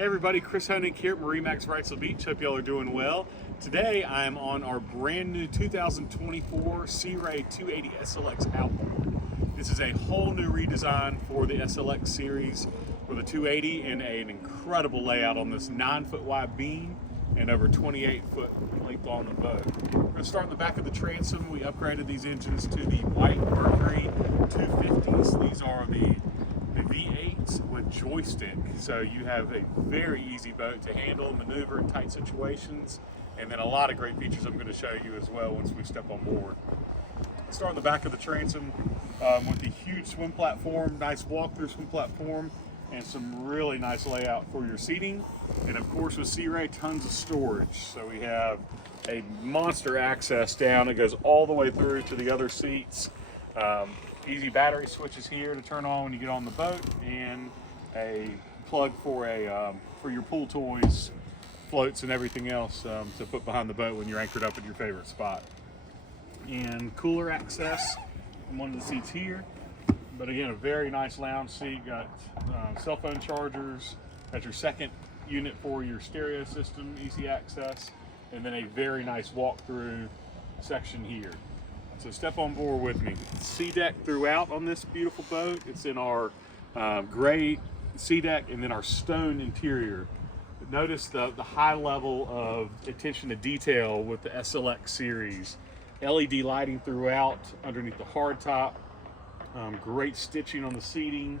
Hey everybody, Chris Honig here at MarineMax Wrightsville Beach. Hope y'all are doing well. Today I am on our brand new 2024 Sea Ray 280 SLX Outboard. This is a whole new redesign for the SLX series for the 280 and an incredible layout on this 9-foot wide beam and over 28-foot length on the boat. We're going to start in the back of the transom. We upgraded these engines to the white Mercury 250s. These are the V8s with joystick, so you have a very easy boat to handle, maneuver in tight situations, and then a lot of great features I'm going to show you as well once we step on board. Let's start in the back of the transom with the huge swim platform, nice walk-through swim platform, and some really nice layout for your seating. And of course with Sea Ray, tons of storage. So we have a monster access down. It goes all the way through to the other seats. Easy battery switches here to turn on when you get on the boat, and a plug for your pool toys, floats, and everything else to put behind the boat when you're anchored up at your favorite spot. And cooler access on one of the seats here. But again, a very nice lounge seat. Got cell phone chargers. Got your second unit for your stereo system, easy access, and then a very nice walk-through section here. So step on board with me. Sea deck throughout on this beautiful boat. It's in our gray sea deck and then our stone interior. Notice the high level of attention to detail with the SLX series. LED lighting throughout underneath the hardtop. Great stitching on the seating.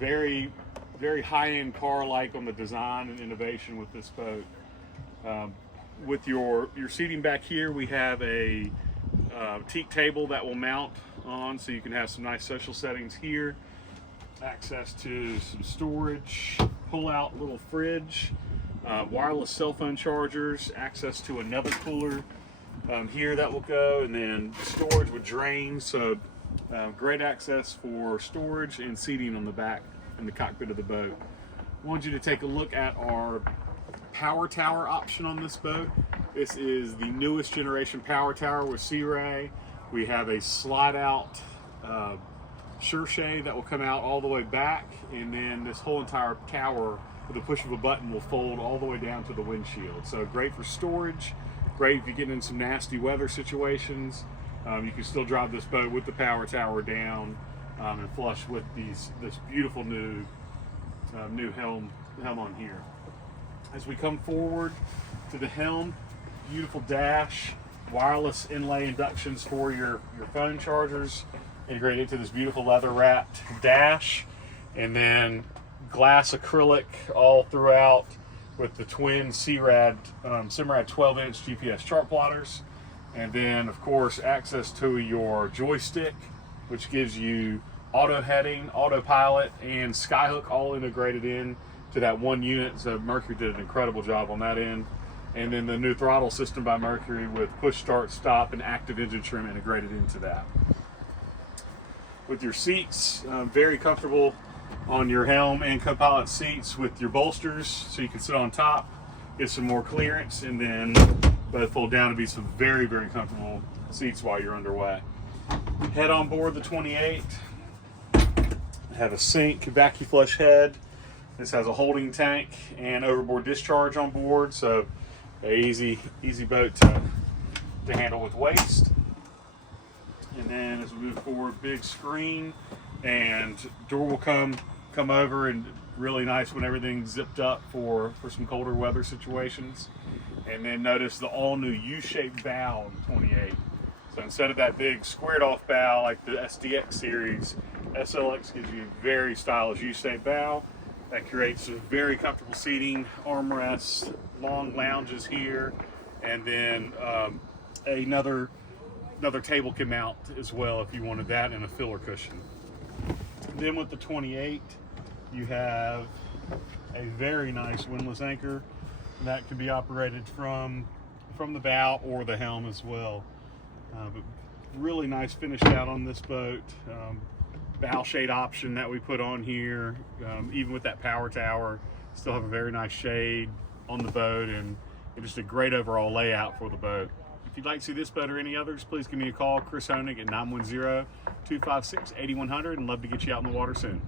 Very, very high-end car-like on the design and innovation with this boat. With your seating back here, we have a teak table that will mount on, so you can have some nice social settings here. Access to some storage, pull out little fridge, wireless cell phone chargers, access to another cooler here that will go, and then storage with drains. So great access for storage and seating on the back in the cockpit of the boat. I want you to take a look at our power tower option on this boat. This is the newest generation power tower with Sea Ray. We have a slide out sure shade that will come out all the way back, and then this whole entire tower with the push of a button will fold all the way down to the windshield. So great for storage, great if you get in some nasty weather situations. You can still drive this boat with the power tower down and flush with this beautiful new helm on here. As we come forward to the helm, beautiful dash, wireless inlay inductions for your phone chargers, integrated into this beautiful leather wrapped dash, and then glass acrylic all throughout with the twin Simrad 12-inch GPS chart plotters, and then of course access to your joystick, which gives you auto heading, autopilot, and skyhook all integrated in to that one unit. So Mercury did an incredible job on that end. And then the new throttle system by Mercury with push start, stop, and active engine trim integrated into that. With your seats, very comfortable on your helm and co-pilot seats with your bolsters, so you can sit on top, get some more clearance, and then both fold down to be some very, very comfortable seats while you're underway. Head on board the 28. Have a sink, vacuum flush head. This has a holding tank and overboard discharge on board, so an easy boat to handle with waste. And then as we move forward, big screen, and door will come over, and really nice when everything's zipped up for some colder weather situations. And then notice the all-new U-shaped bow on the 28. So instead of that big squared off bow like the SDX series, SLX gives you a very stylish U-shaped bow that creates some very comfortable seating, armrests, long lounges here, and then another table can mount as well if you wanted that, and a filler cushion. Then with the 28, you have a very nice windlass anchor that can be operated from the bow or the helm as well. But really nice finished out on this boat. Bow shade option that we put on here, even with that power tower, still have a very nice shade on the boat, and just a great overall layout for the boat. If you'd like to see this boat or any others, please give me a call, Chris Honig, at 910-256-8100, and love to get you out in the water soon.